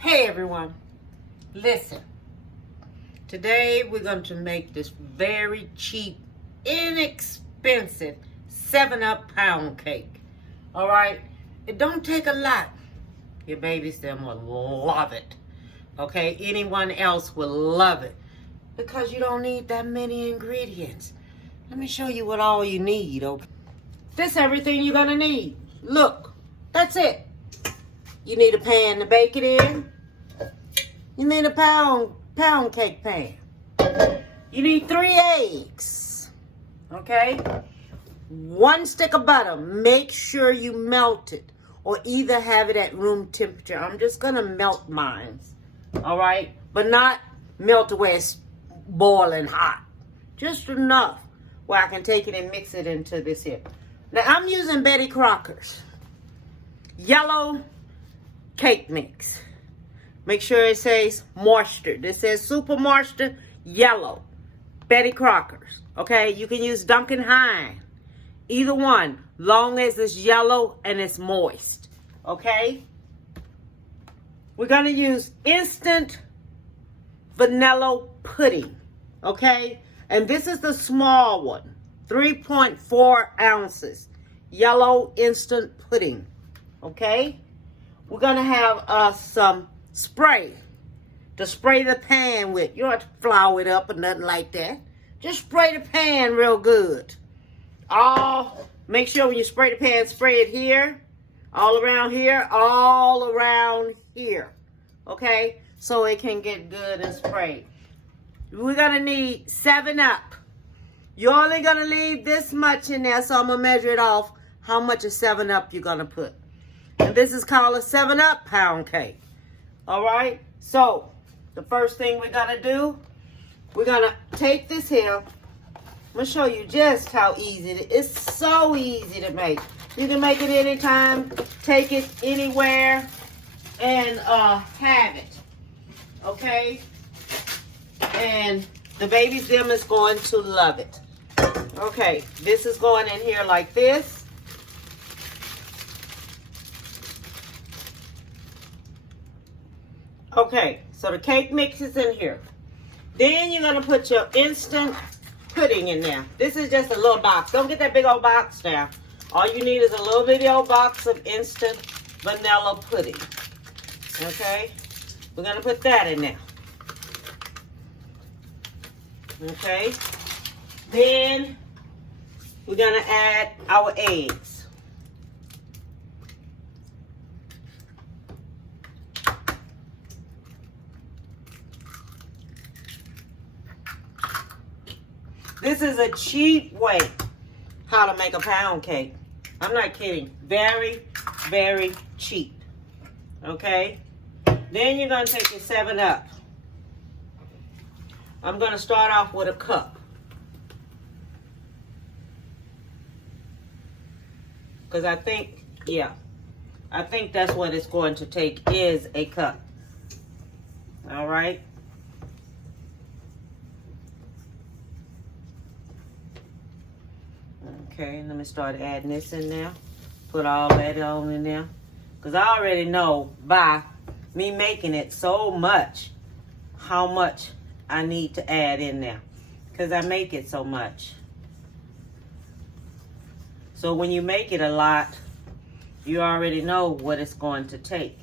Hey everyone, listen. Today we're going to make this very cheap, inexpensive 7-Up pound cake. Alright? It don't take a lot. Your babies them will love it. Okay? Anyone else will love it. Because you don't need that many ingredients. Let me show you what all you need, okay? This is everything you're going to need. Look, that's it. You need a pan to bake it in. You need a pound cake pan. You need 3 eggs. Okay? 1 stick of butter. Make sure you melt it. Or either have it at room temperature. I'm just going to melt mine. Alright? But not melt where it's boiling hot. Just enough where I can take it and mix it into this here. Now I'm using Betty Crocker's yellow cake mix. Make sure it says moisture. This says super moisture, yellow. Betty Crocker's. Okay, you can use Duncan Hines. Either one, long as it's yellow and it's moist. Okay? We're going to use instant vanilla pudding. Okay? And this is the small one. 3.4 ounces. Yellow instant pudding. Okay? We're going to have some spray to spray the pan with. You don't have to flour it up or nothing like that. Just spray the pan real good. Make sure when you spray the pan, spray it here, all around here, all around here. Okay? So it can get good and sprayed. We're going to need 7-Up. You're only going to leave this much in there, so I'm going to measure it off how much of 7-Up you're going to put. And this is called a 7-Up pound cake. All right? So, the first thing we're going to do, we're going to take this here. I'm going to show you just how easy it is. It's so easy to make. You can make it anytime, take it anywhere, and have it. Okay? And the babies them is going to love it. Okay, this is going in here like this. Okay, so the cake mix is in here. Then you're going to put your instant pudding in there. This is just a little box. Don't get that big old box now. All you need is a little bitty old box of instant vanilla pudding. Okay, we're going to put that in there. Okay, then we're going to add our eggs. This is a cheap way how to make a pound cake. I'm not kidding. Very, very cheap. Okay? Then you're going to take your 7-Up. I'm going to start off with a cup. Because I think that's what it's going to take is a cup. All right? Okay, let me start adding this in there. Put all that on in there. Because I already know by me making it so much how much I need to add in there. Because I make it so much. So when you make it a lot, you already know what it's going to take.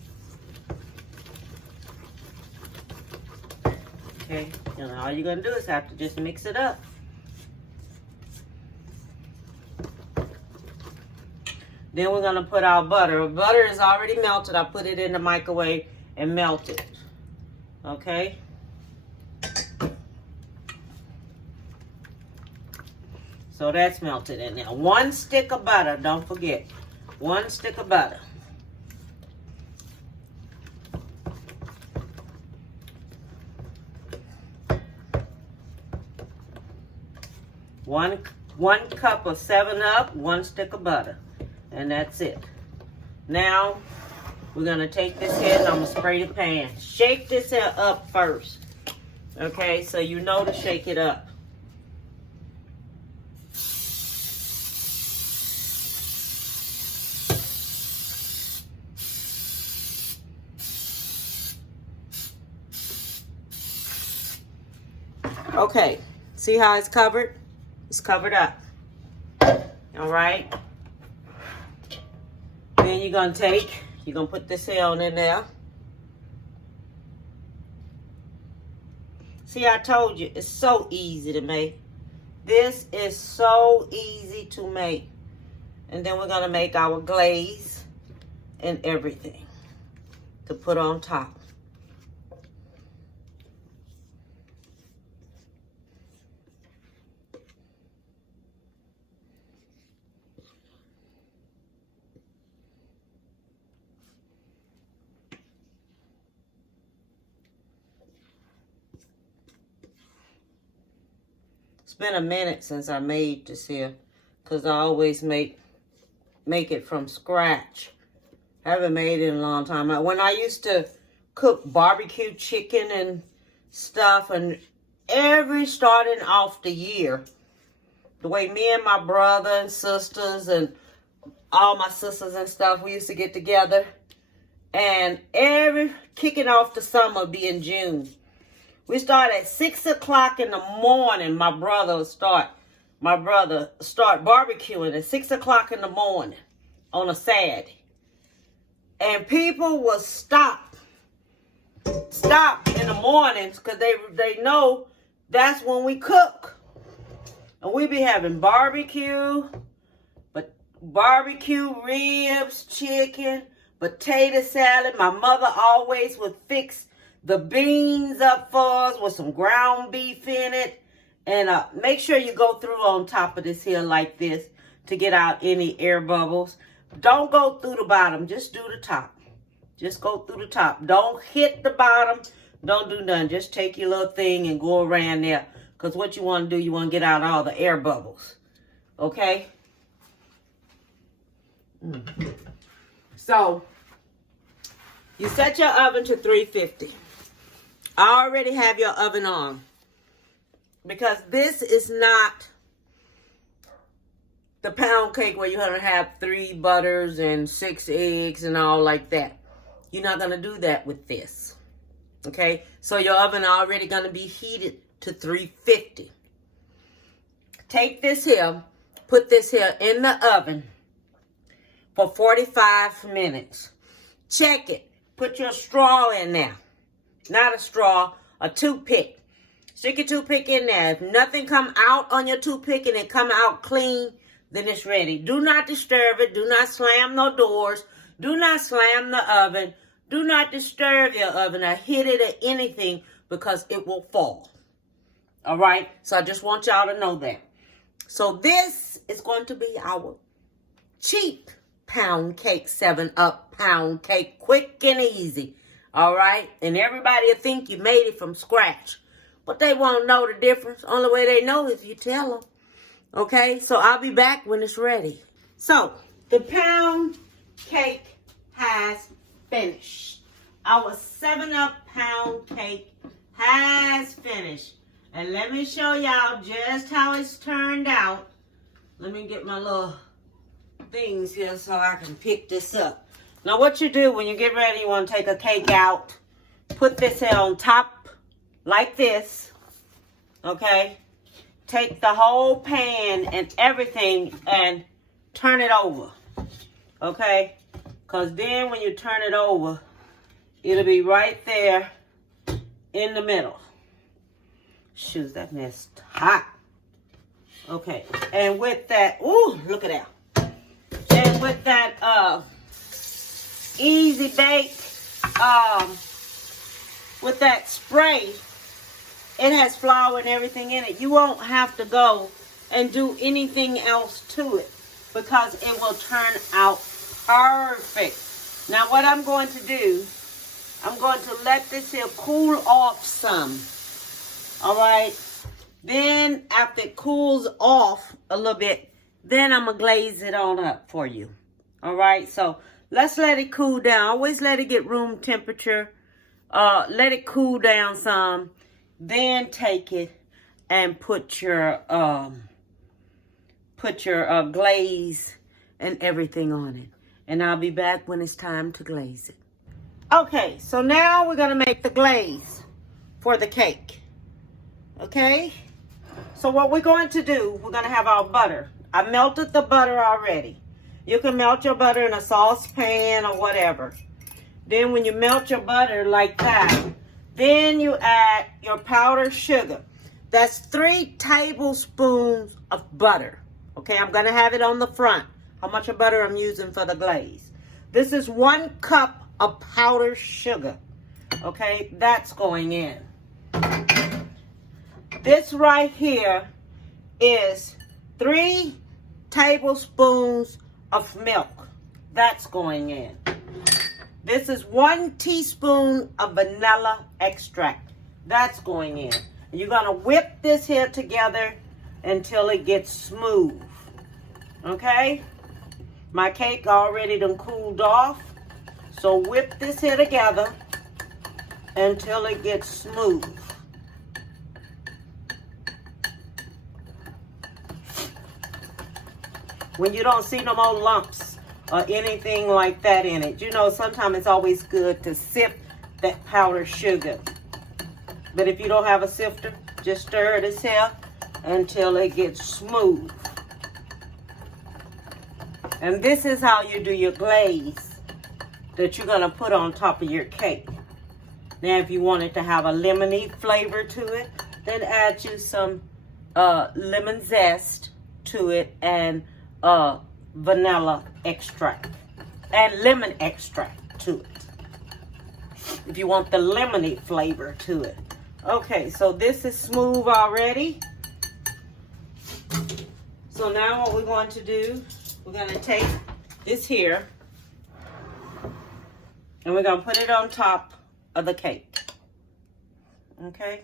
Okay, and all you're going to do is have to just mix it up. Then we're going to put our butter. Butter is already melted. I put it in the microwave and melted. Okay. So that's melted in there. 1 stick of butter. Don't forget. 1 stick of butter. One cup of 7-Up, 1 stick of butter. And that's it. Now, we're going to take this here and I'm going to spray the pan. Shake this here up first. Okay, so you know to shake it up. Okay, see how it's covered? It's covered up. All right. Then you're gonna put this here on in there. See, I told you, it's so easy to make. This is so easy to make. And then we're gonna make our glaze and everything to put on top. It's been a minute since I made this here, because I always make it from scratch. I haven't made it in a long time. When I used to cook barbecue chicken and stuff, and starting off the year, the way me and my brother and sisters and all my sisters and stuff, we used to get together, and kicking off the summer be in June. We start at 6 o'clock in the morning. My brother start barbecuing at 6 o'clock in the morning on a Saturday. And people will stop in the mornings because they know that's when we cook. And we be having barbecue ribs, chicken, potato salad. My mother always would fix the beans up for us with some ground beef in it. And make sure you go through on top of this here like this to get out any air bubbles. Don't go through the bottom. Just do the top. Just go through the top. Don't hit the bottom. Don't do nothing. Just take your little thing and go around there. Because what you want to do, you want to get out all the air bubbles. Okay? So, you set your oven to 350. I already have your oven on, because this is not the pound cake where you're going to have 3 butters and 6 eggs and all like that. You're not going to do that with this. Okay? So your oven already going to be heated to 350. Take this here, put this here in the oven for 45 minutes. Check it. Put your straw in there. Not a straw, a toothpick. Stick your toothpick in there. If nothing come out on your toothpick and it come out clean, then it's ready. Do not disturb it. Do not slam no doors. Do not slam the oven. Do not disturb your oven or hit it or anything, because it will fall. All right? So I just want y'all to know that. So this is going to be our cheap pound cake, 7-Up pound cake. Quick and easy. All right? And everybody will think you made it from scratch. But they won't know the difference. Only way they know is if you tell them. Okay? So I'll be back when it's ready. So, the pound cake has finished. Our 7-Up pound cake has finished. And let me show y'all just how it's turned out. Let me get my little things here so I can pick this up. Now what you do when you get ready, you want to take a cake out. Put this here on top like this. Okay? Take the whole pan and everything and turn it over. Okay? Because then when you turn it over, it'll be right there in the middle. Shoot, that mess hot. Okay. And with that, ooh, look at that. And with that easy bake, with that spray, it has flour and everything in it. You won't have to go and do anything else to it, because it will turn out perfect. Now what I'm going to do, I'm going to let this here cool off some. All right. Then after it cools off a little bit, then I'm going to glaze it on up for you. All right. So let's let it cool down. Always let it get room temperature. Let it cool down some. Then take it and put your glaze and everything on it. And I'll be back when it's time to glaze it. Okay, so now we're going to make the glaze for the cake. Okay? So what we're going to do, we're going to have our butter. I melted the butter already. You can melt your butter in a saucepan or whatever. Then when you melt your butter like that, then you add your powdered sugar. That's 3 tablespoons of butter. Okay, I'm going to have it on the front. How much of butter I'm using for the glaze. This is 1 cup of powdered sugar. Okay, that's going in. This right here is 3 tablespoons of milk. That's going in. This is 1 teaspoon of vanilla extract. That's going in. And you're going to whip this here together until it gets smooth. Okay? My cake already done cooled off. So whip this here together until it gets smooth. When you don't see no more lumps or anything like that in it. You know, sometimes it's always good to sift that powdered sugar. But if you don't have a sifter, just stir this here until it gets smooth. And this is how you do your glaze that you're going to put on top of your cake. Now, if you want it to have a lemony flavor to it, then add you some lemon zest to it and vanilla extract and lemon extract to it if you want the lemony flavor to it. Okay, so this is smooth already. So now what we're going to do, we're going to take this here and we're going to put it on top of the cake. Okay.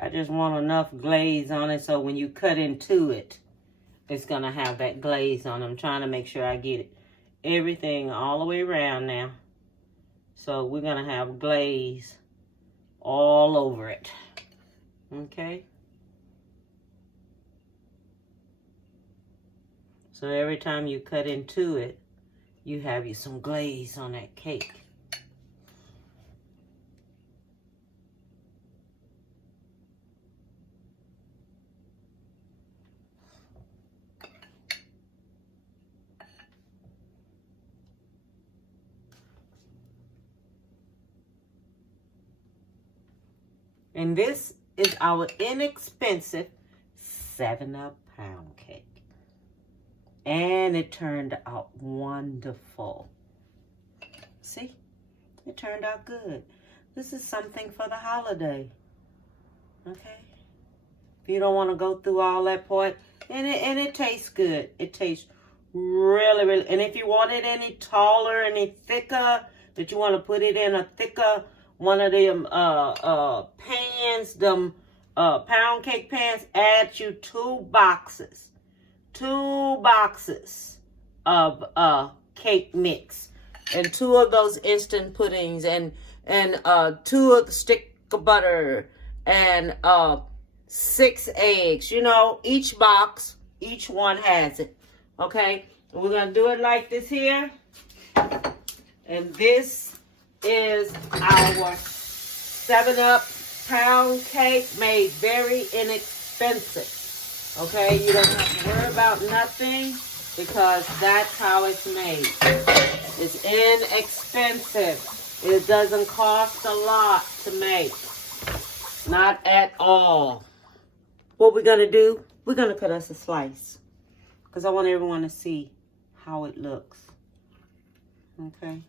I just want enough glaze on it so when you cut into it, it's going to have that glaze on it. I'm trying to make sure I get it, everything all the way around now. So we're going to have glaze all over it. Okay? So every time you cut into it, you have you some glaze on that cake. And this is our inexpensive 7-up pound cake. And it turned out wonderful. See? It turned out good. This is something for the holiday. Okay? If you don't want to go through all that part. And it tastes good. It tastes really, really. And if you want it any taller, any thicker, that you want to put it in a thicker one of them pans, them pound cake pans, add you 2 boxes. 2 boxes of cake mix. And 2 of those instant puddings and 2 of the stick of butter and 6 eggs. You know, each box, each one has it. Okay? We're going to do it like this here. And this is our 7-up pound cake, made very inexpensive. Okay, you don't have to worry about nothing because that's how it's made. It's inexpensive. It doesn't cost a lot to make. Not at all. What we're going to do, we're going to cut us a slice because I want everyone to see how it looks. Okay.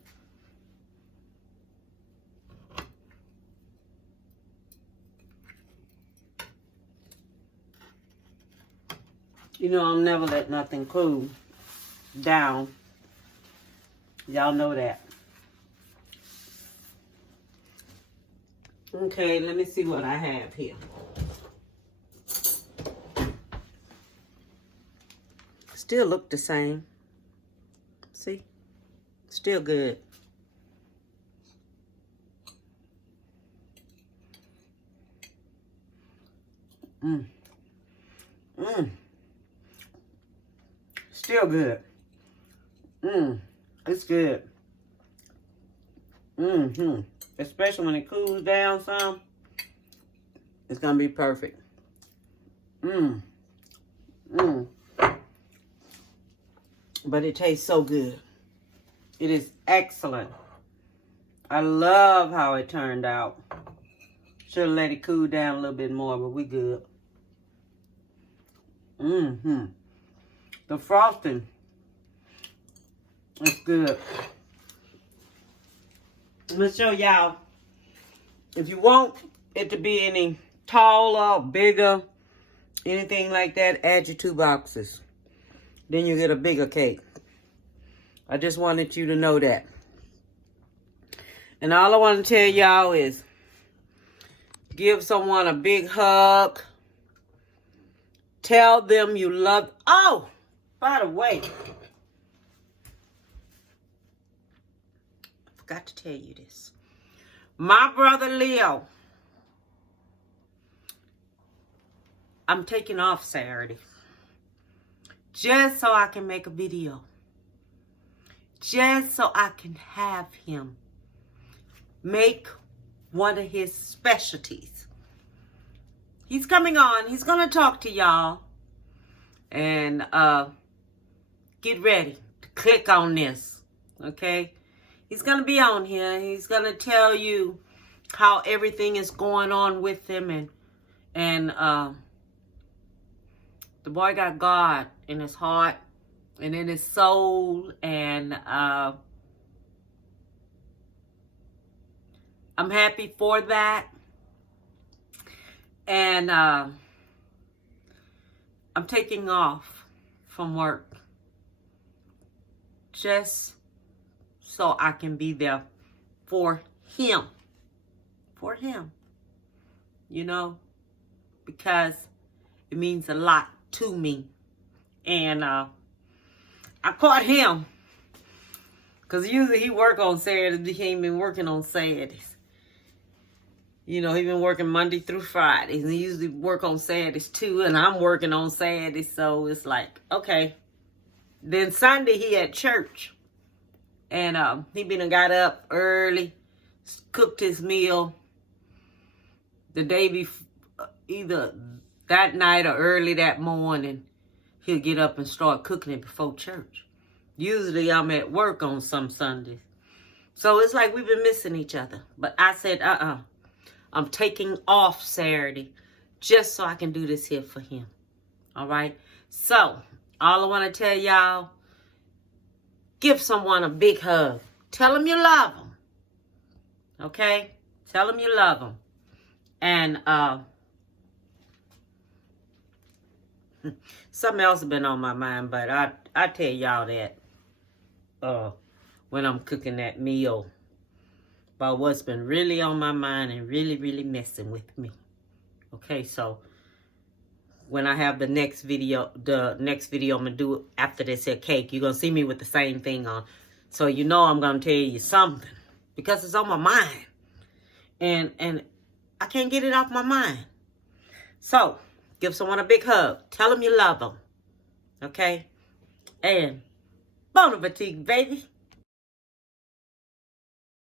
You know, I'll never let nothing cool down. Y'all know that. Okay, let me see what I have here. Still look the same. See? Still good. Still good. It's good. Especially when it cools down some. It's gonna be perfect. But it tastes so good. It is excellent. I love how it turned out. Should have let it cool down a little bit more, but we good. The frosting is good. I'm going to show y'all. If you want it to be any taller, bigger, anything like that, add your 2 boxes. Then you get a bigger cake. I just wanted you to know that. And all I want to tell y'all is give someone a big hug. Tell them you love. Oh, by the way, I forgot to tell you this. My brother Leo, I'm taking off Saturday just so I can make a video. Just so I can have him make one of his specialties. He's coming on. He's going to talk to y'all. And get ready to click on this. Okay? He's going to be on here. He's going to tell you how everything is going on with him. And the boy got God in his heart and in his soul. And I'm happy for that. And I'm taking off from work just so I can be there for him. For him. You know, because it means a lot to me. And I caught him because usually he work on Saturdays. He ain't been working on Saturdays. You know, he been working Monday through Fridays. And he usually work on Saturdays too. And I'm working on Saturdays. So it's like, okay. Then Sunday he at church. And he been and got up early. Cooked his meal. The day before, either that night or early that morning. He'll get up and start cooking it before church. Usually I'm at work on some Sundays. So it's like we've been missing each other. But I said, I'm taking off Saturday just so I can do this here for him. All right? So, all I want to tell y'all, give someone a big hug. Tell them you love them. Okay? Tell them you love them. And something else has been on my mind, but I tell y'all that when I'm cooking that meal. About what's been really on my mind and really, really messing with me. Okay, so when I have the next video I'm going to do after this here cake, you're going to see me with the same thing on. So you know I'm going to tell you something. Because it's on my mind. And I can't get it off my mind. So, give someone a big hug. Tell them you love them. Okay? And bon appetit, baby.